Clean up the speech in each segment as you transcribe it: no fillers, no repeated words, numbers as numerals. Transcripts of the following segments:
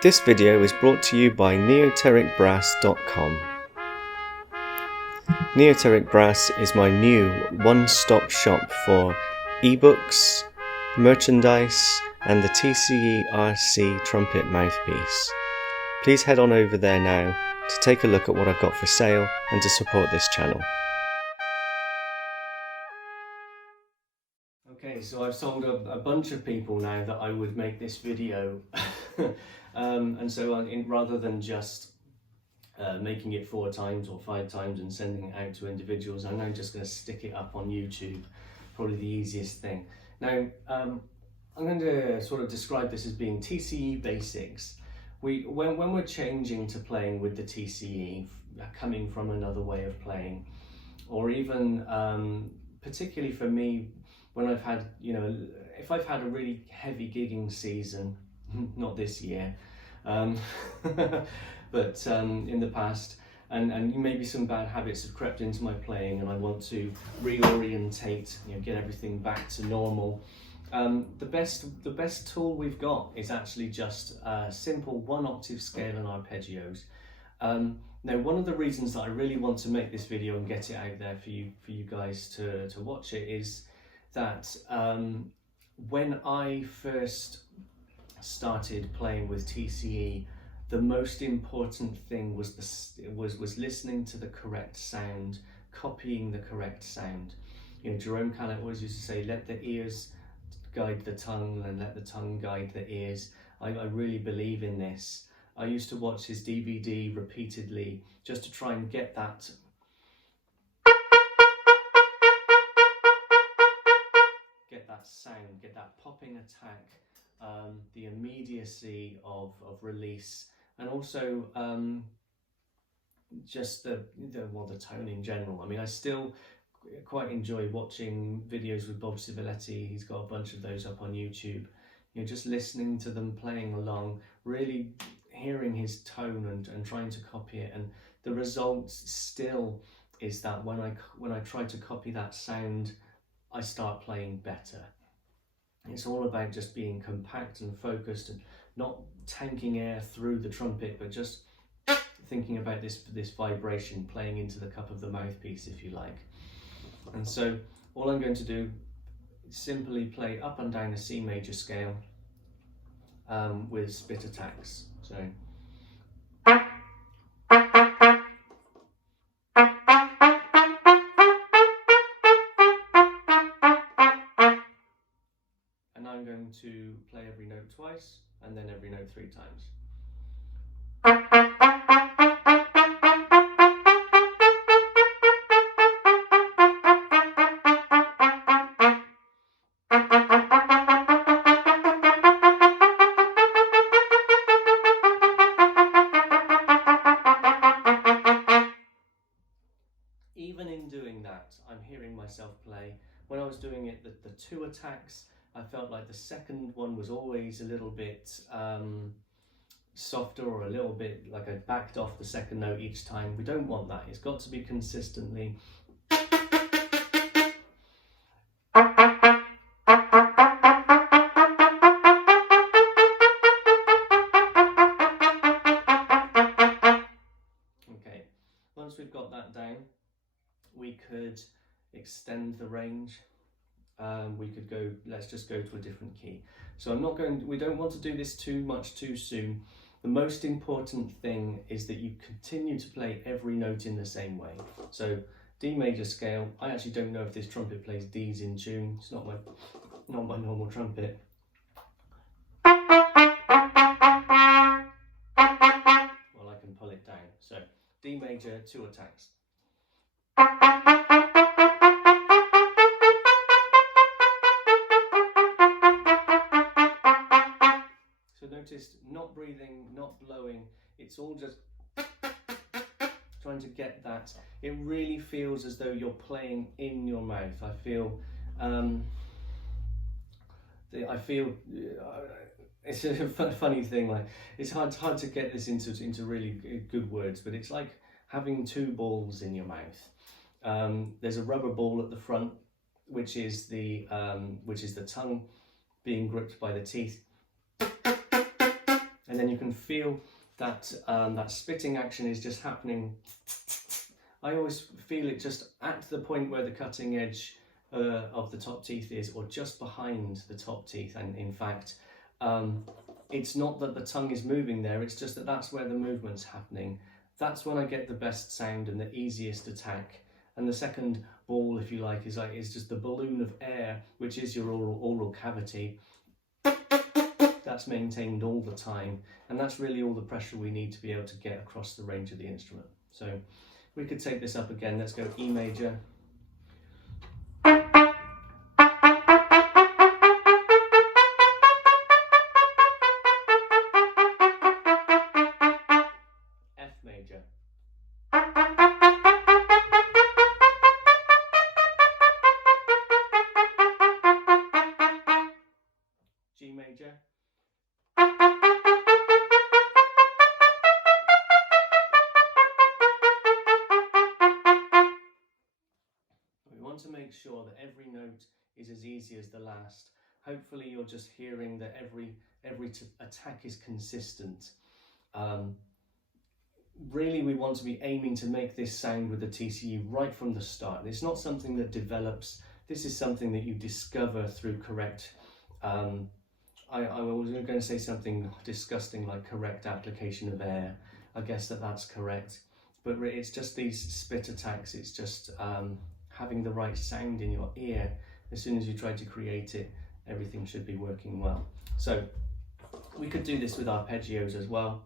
This video is brought to you by neotericbrass.com. Neoteric Brass is my new one-stop shop for ebooks, merchandise and the TCE RC trumpet mouthpiece. Please head on over there now to take a look at what I've got for sale and to support this channel. Okay, so I've told a bunch of people now that I would make this video and so rather than just making it 4 times or 5 times and sending it out to individuals, I'm now just going to stick it up on YouTube, probably the easiest thing. Now I'm going to sort of describe this as being TCE basics. When we're changing to playing with the TCE, coming from another way of playing, or even particularly for me, when I've had, if I've had a really heavy gigging season, not this year, but in the past, and maybe some bad habits have crept into my playing and I want to reorientate, get everything back to normal, the best tool we've got is actually just a simple 1-octave scale and arpeggios. Now, one of the reasons that I really want to make this video and get it out there for you guys to watch it is that when I first started playing with TCE, the most important thing was listening to the correct sound, copying the correct sound. Jerome Callet always used to say, let the ears guide the tongue and let the tongue guide the ears. I really believe in this. I used to watch his DVD repeatedly just to try and get that sound, get that popping attack, the immediacy of release, and also just the tone in general. I mean, I still quite enjoy watching videos with Bob Civiletti. He's got a bunch of those up on YouTube. Just listening to them playing along, really hearing his tone and trying to copy it, and the result still is that when I try to copy that sound, I start playing better. It's all about just being compact and focused and not tanking air through the trumpet, but just thinking about this vibration playing into the cup of the mouthpiece, if you like. And so all I'm going to do is simply play up and down a C major scale with spit attacks. So I'm going to play every note twice and then every note 3 times. Even in doing that, I'm hearing myself play. When I was doing it, the 2 attacks, I felt like the second one was always a little bit softer, or a little bit like I backed off the second note each time. We don't want that. It's got to be consistently. Okay, once we've got that down, we could extend the range. We could go, let's just go to a different key. So we don't want to do this too much too soon. The most important thing is that you continue to play every note in the same way. So D major scale, I actually don't know if this trumpet plays Ds in tune. It's not my normal trumpet. Well, I can pull it down. So D major, 2 attacks. Notice not breathing, not blowing, it's all just trying to get that. It really feels as though you're playing in your mouth. I feel it's a funny thing, like it's hard to get this into really good words, but it's like having 2 balls in your mouth. There's a rubber ball at the front, which is the tongue being gripped by the teeth. And and then you can feel that that spitting action is just happening. I always feel it just at the point where the cutting edge of the top teeth is, or just behind the top teeth. And in fact, it's not that the tongue is moving there, it's just that that's where the movement's happening. That's when I get the best sound and the easiest attack. And the second ball, if you like, is just the balloon of air, which is your oral cavity. That's maintained all the time, and that's really all the pressure we need to be able to get across the range of the instrument. So we could take this up again. Let's go E major. F major. G major. We want to make sure that every note is as easy as the last. Hopefully you're just hearing that every attack is consistent. Really, we want to be aiming to make this sound with the TCE right from the start. It's not something that develops. This is something that you discover through correct, I was going to say something disgusting like correct application of air. I guess that's correct. But it's just these spit attacks. It's just having the right sound in your ear. As soon as you try to create it, everything should be working well. So we could do this with arpeggios as well.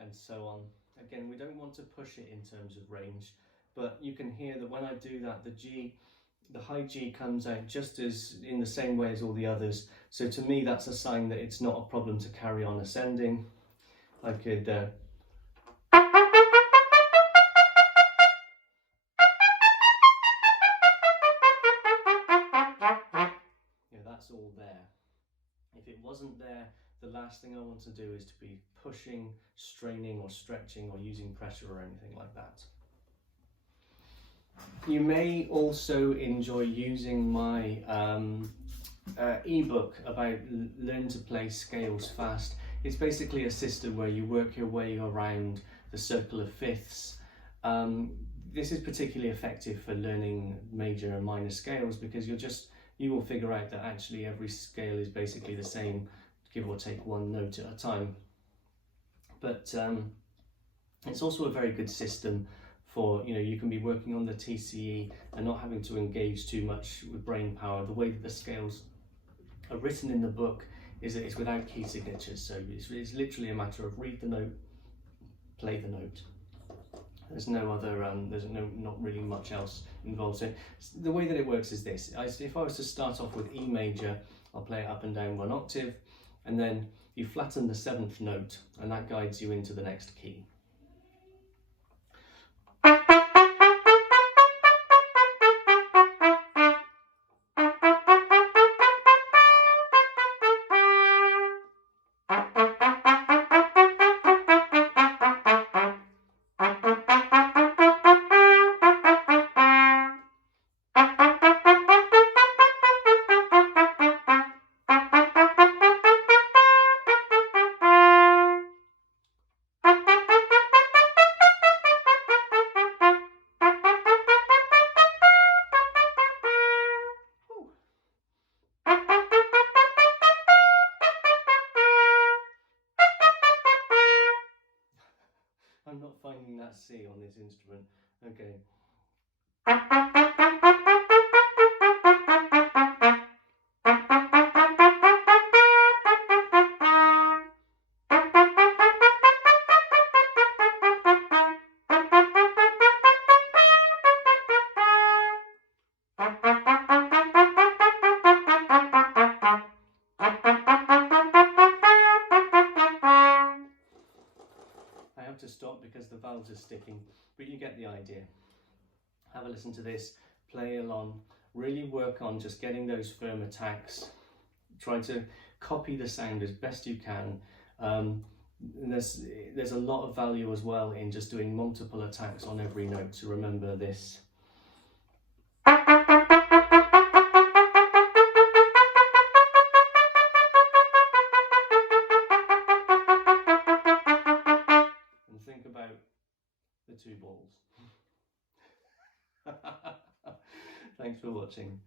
And so on. Again, we don't want to push it in terms of range, but you can hear that when I do that, the high G comes out just as in the same way as all the others. So to me, that's a sign that it's not a problem to carry on ascending. I could yeah, that's all there. If it wasn't there, the last thing I want to do is to be pushing, straining or stretching or using pressure or anything like that. You may also enjoy using my ebook about learn to play scales fast. It's basically a system where you work your way around the circle of fifths. This is particularly effective for learning major and minor scales because you will figure out that actually every scale is basically the same, give or take one note at a time. But it's also a very good system for, you can be working on the TCE and not having to engage too much with brain power. The way that the scales are written in the book is that it's without key signatures, so it's literally a matter of read the note, play the note. There's no other, not really much else involved. So the way that it works is this. If I was to start off with E major, I'll play it up and down one octave, and then you flatten the 7th note, and that guides you into the next key. I'm not finding that C on this instrument. Okay. To stop because the valves are sticking, but you get the idea. Have a listen to this, play along, really work on just getting those firm attacks, try to copy the sound as best you can. there's a lot of value as well in just doing multiple attacks on every note to remember this. And think about the two balls. Thanks for watching.